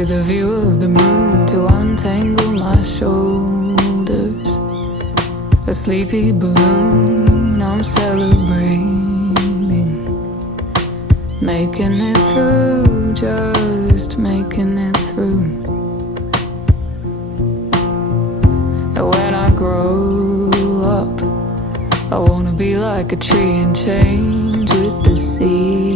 with a view of the moon to untangle my shoulders. A sleepy balloon, I'm celebrating, making it through, just making it through. And when I grow up, I wanna be like a tree and change with the sea.